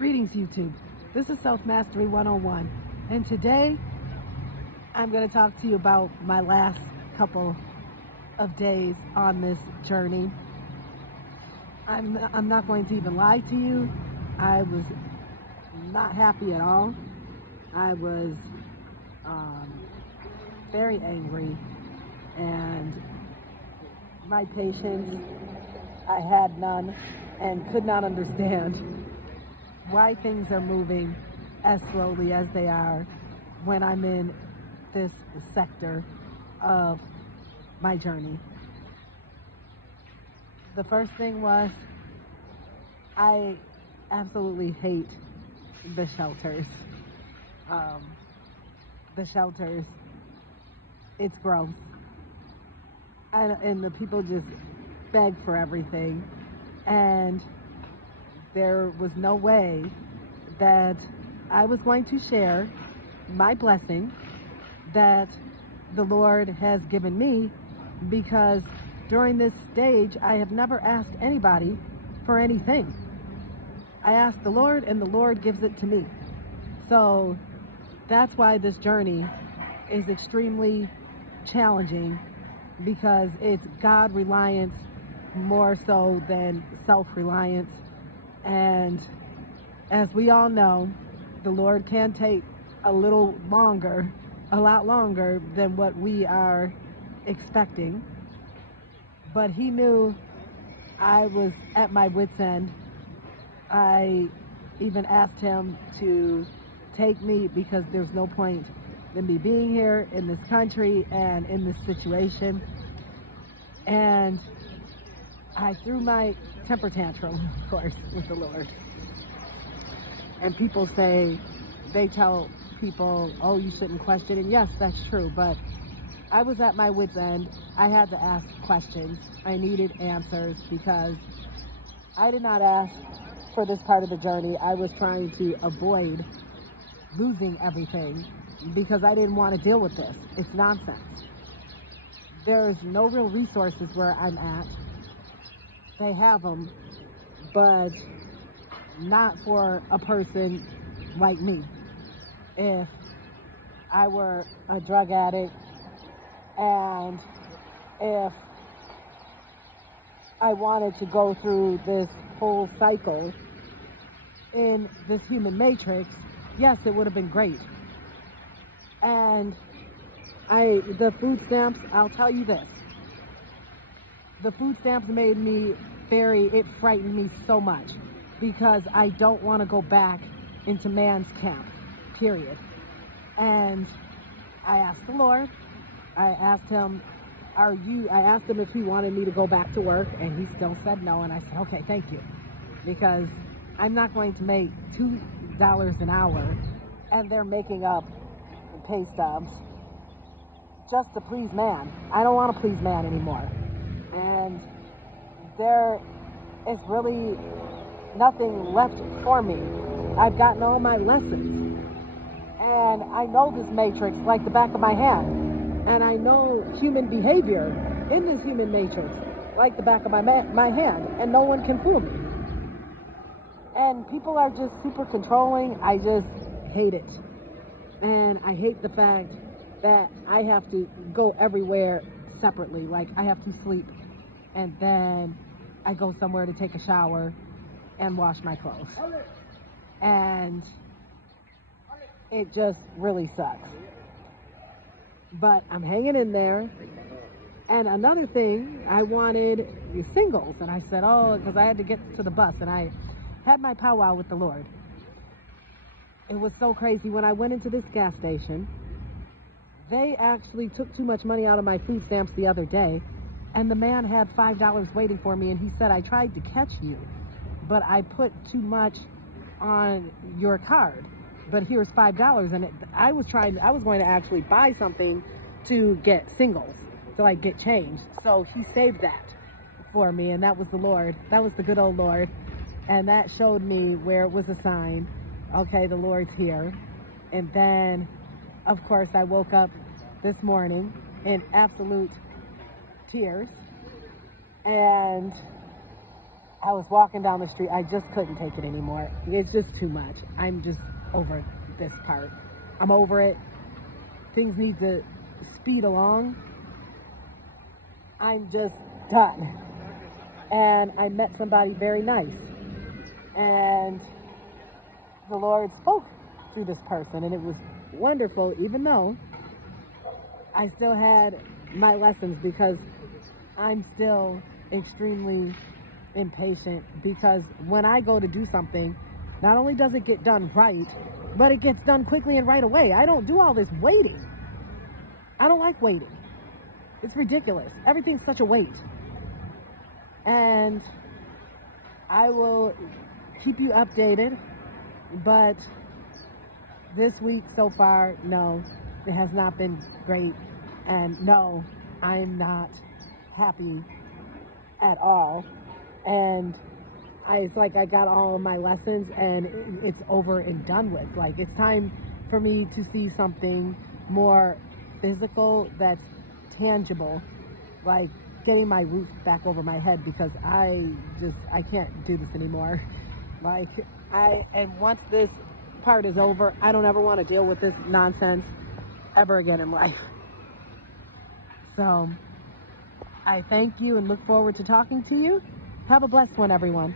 Greetings, YouTube. This is Self Mastery 101, and today I'm going to talk to you about my last couple of days on this journey. I'm not going to even lie to you. I was not happy at all. I was very angry, and my patience, I had none and could not understand why things are moving as slowly as they are when I'm in this sector of my journey. The first thing was, I absolutely hate the shelters. It's gross. And the people just beg for everything. And there was no way that I was going to share my blessing that the Lord has given me, because during this stage I have never asked anybody for anything. I ask the Lord and the Lord gives it to me. So that's why this journey is extremely challenging, because it's God reliance more so than self-reliance. And as we all know, the Lord can take a lot longer than what we are expecting. But He knew I was at my wit's end. I even asked Him to take me, because there's no point in me being here in this country and in this situation. And I threw my temper tantrum, of course, with the Lord. And people say, they tell people, oh, you shouldn't question. And yes, that's true. But I was at my wit's end. I had to ask questions. I needed answers, because I did not ask for this part of the journey. I was trying to avoid losing everything, because I didn't want to deal with this. It's nonsense. There's no real resources where I'm at. They have them, but not for a person like me. If I were a drug addict, and if I wanted to go through this whole cycle in this human matrix, yes, it would have been great. And the food stamps, I'll tell you this. The food stamps made me it frightened me so much, because I don't want to go back into man's camp, period. And I asked the Lord, I asked him if he wanted me to go back to work, and he still said no. And I said, okay, thank you, because I'm not going to make $2 an hour and they're making up pay stubs just to please man. I don't want to please man anymore. And there is really nothing left for me. I've gotten all my lessons, and I know this matrix like the back of my hand, and I know human behavior in this human matrix like the back of my hand, and no one can fool me. And people are just super controlling. I just hate it. And I hate the fact that I have to go everywhere separately. Like, I have to sleep, and then I go somewhere to take a shower and wash my clothes. And it just really sucks. But I'm hanging in there. And another thing, I wanted singles. And I said, oh, because I had to get to the bus, and I had my powwow with the Lord. It was so crazy. When I went into this gas station, they actually took too much money out of my food stamps the other day, and the man had $5 waiting for me, and he said, I tried to catch you, but I put too much on your card, but here's $5. And I was going to actually buy something to get singles, to like get change. So he saved that for me, and that was the Lord. That was the good old Lord. And that showed me where it was a sign, okay, the Lord's here. And then, of course, I woke up this morning in absolute tears, and I was walking down the street. I just couldn't take it anymore. It's just too much. I'm just over this part. I'm over it. Things need to speed along. I'm just done. And I met somebody very nice. And the Lord spoke through this person, and it was wonderful, even though I still had my lessons, because I'm still extremely impatient, because when I go to do something, not only does it get done right, but it gets done quickly and right away. I don't do all this waiting. I don't like waiting. It's ridiculous. Everything's such a wait. And I will keep you updated, but this week so far, no, it has not been great. And no, I'm not happy at all. And it's like I got all of my lessons and it's over and done with. Like, it's time for me to see something more physical that's tangible, like getting my roof back over my head, because I can't do this anymore. Like, and once this part is over, I don't ever want to deal with this nonsense ever again in life. So I thank you and look forward to talking to you. Have a blessed one, everyone.